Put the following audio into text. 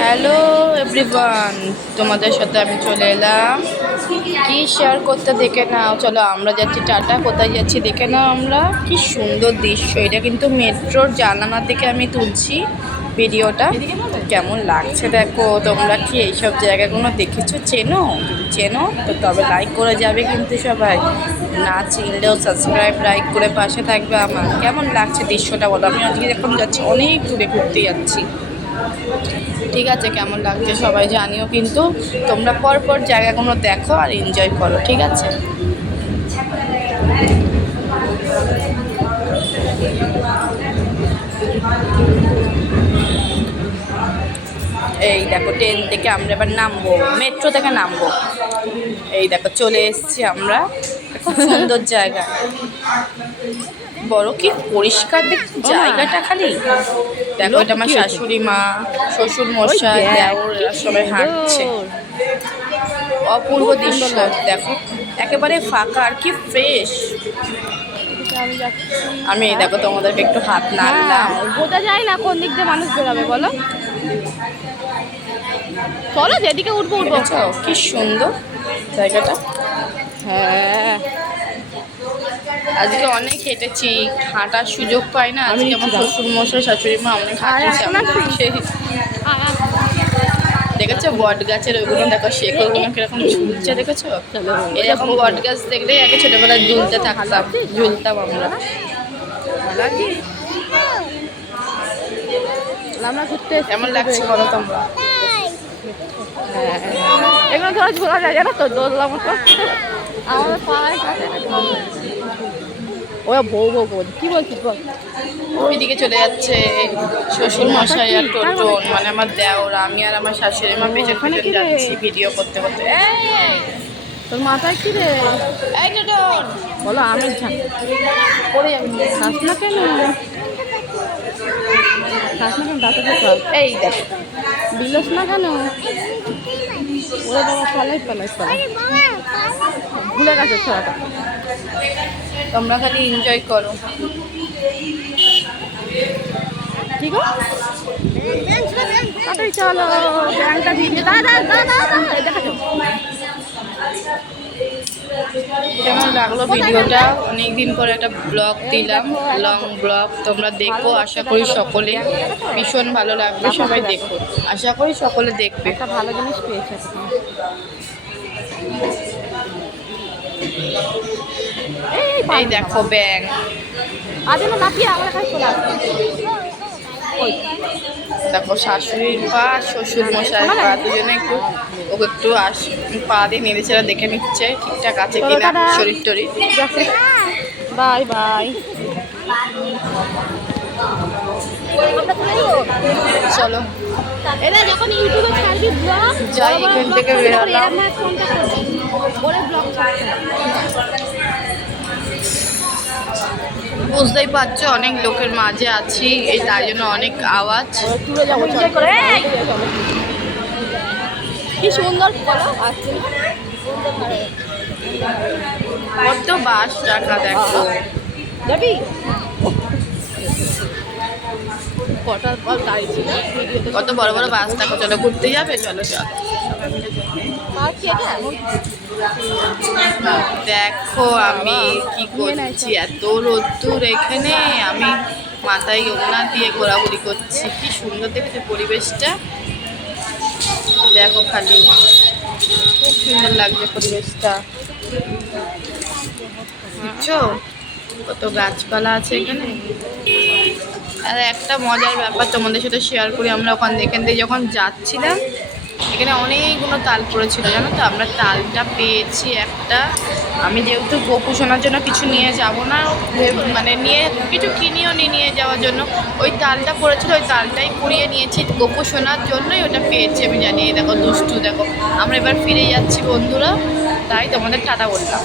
Hello everyone তোমাদের সাথে আমি চলে এলাম। কি শেয়ার করতে দেখে নাও? চলো, আমরা যাচ্ছি টাটা কোথায় যাচ্ছি দেখে নাও আমরা। কি সুন্দর দৃশ্য। এটা কিন্তু মেট্রোর জানানা থেকে আমি তুলছি ভিডিওটা। কেমন লাগছে দেখো? তোমরা কি এইসব জায়গাগুলো দেখেছ? চেনো? যদি চেনো, তো তবে লাইক করে যাবে কিন্তু সবাই। না চিনলেও সাবস্ক্রাইব লাইক করে পাশে থাকবে আমার। কেমন লাগছে দৃশ্যটা বলো? আমি আজকে এখন যাচ্ছি অনেক দূরে ঘুরতে যাচ্ছি। ঠিক আছে, কেমন লাগছে সবাই জানিও কিন্তু। তোমরা পর পর জায়গাগুলো দেখো আর এনজয় করো, ঠিক আছে? এই দেখো ট্রেন থেকে আমরা এবার নামবো মেট্রো থেকে নামবো। এই দেখো, চলে এসেছি আমরা। খুব সুন্দর জায়গা। বড় কি পরিষ্কার জায়গাটা খালি? দেখো এটা আমার শাশুড়ি মা শ্বশুর মশাই দেওর সবাই হাঁটছে। অপূর্ব দৃশ্য দেখো একেবারে ফাঁকা আর কি ফ্রেশ আমি দেখো তোমাদেরকে একটু হাত নাড়লাম। বোঝা যায় না কোন দিক দিয়ে মানুষ বেরোবে বলো। চলো যেদিকে উঠবো উঠবো। কি সুন্দর জায়গাটা। হ্যাঁ। আজকে অনেক হেঁটেছি হাঁটার সুযোগ পাই না। আজকে আমার। শ্বশুর মশাই শাশুড়ি মা অনেক হাঁটিয়েছে দেখেছ বট গাছের ওইগুলো? দেখো শেকড়গুলো কীরকম ঝুলছে দেখেছ? এরকম বট গাছ দেখলেই আগে ছোটবেলায় ঝুলতে থাকতাম ঝুলতাম আমরা। আমরা ঘুরতে কেমন লাগছে বলো তোমরা হ্যাঁ। এগুলো ধরো ঝোলা যায় জানো তো? দোলনা মতো। আমাদের পাড়ায় কাছে ওরা বউ বউ বউ। কি বলছিস বল? ওইদিকে চলে যাচ্ছে শ্বশুর মশাই আর টোটন মানে আমার দেওর আমি আর আমার শাশুড়ি মা পেছন পেছন যাচ্ছি ভিডিও করতে করতে। এই, তোর মাথায় কি রে? এই টোটন বলো আমি পড়ে যাবি। খাস না কেন? খাস না কেন দাঁতে এই দেখ। বিলস না কেন? ওরে বাবা পালাই পালাই পালাই ভুলে গেছে ছেলেটা। তোমরা খালি এনজয় করো। ঠিক আছে চলো ব্যাংকটা দিয়ে দিয়ে দাদা দাদা দাদা দেখা। কেমন লাগল ভিডিওটা? অনেক দিন পরে একটা ব্লগ দিলাম লং ব্লগ। তোমরা দেখো আশা করি সকলে ভীষণ ভালো লাগবে সবাই দেখো। আশা করি সকলে দেখবে। একটা ভালো জিনিস পেয়েছে। এই দেখো ব্যাং দেখো শাশুড়ির পা শ্বশুর মশাই পা দুজনে একটু ওকে একটু আস পা দিয়ে নেড়েচেড়া দেখে নিচ্ছে ঠিকঠাক আছে কিনা শরীর টরীর। Bye bye. চলো যখন ইউটিউবে ছাড়বি ব্লগ যাই, এখান থেকে বেরোলাম। বুঝতেই পারছ অনেক লোকের মাঝে আছি এই তাই জন্য অনেক আওয়াজ। কি সুন্দর কত বাস টাকা দেখো। যাবি? কটার পর গাড়ি ছিল। কত বড় বড় বাস দেখো চলো ঘুরতে যাবে চলো চলো। দেখো আমি কি করছি এত রোদ্দুর এখানে। আমি মাথায় ওনা দিয়ে ঘোরাঘুরি করছি। কি সুন্দর দেখেছ পরিবেশটা। দেখো খালি। খুব সুন্দর লাগছে পরিবেশটা। বুঝছ? কত গাছপালা আছে এখানে। আর একটা মজার ব্যাপার তোমাদের সাথে শেয়ার করি, আমরা ওখান থেকে এখান থেকে যখন যাচ্ছিলাম, এখানে অনেকগুলো তাল পড়েছিল, জানো তো? আমরা তালটা পেয়েছি একটা। আমি যেহেতু গোপু শোনার জন্য কিছু নিয়ে যাব না মানে নিয়ে, কিছু কিনিও নি, নিয়ে যাওয়ার জন্য। ওই তালটা পড়েছিল, ওই তালটাই কুড়িয়ে নিয়েছি। গোপু শোনার জন্যই ওটা পেয়েছি আমি, জানি। দেখো দুষ্টু, দেখো। আমরা এবার ফিরে যাচ্ছি বন্ধুরা, তাই তোমাদের টাটা বললাম।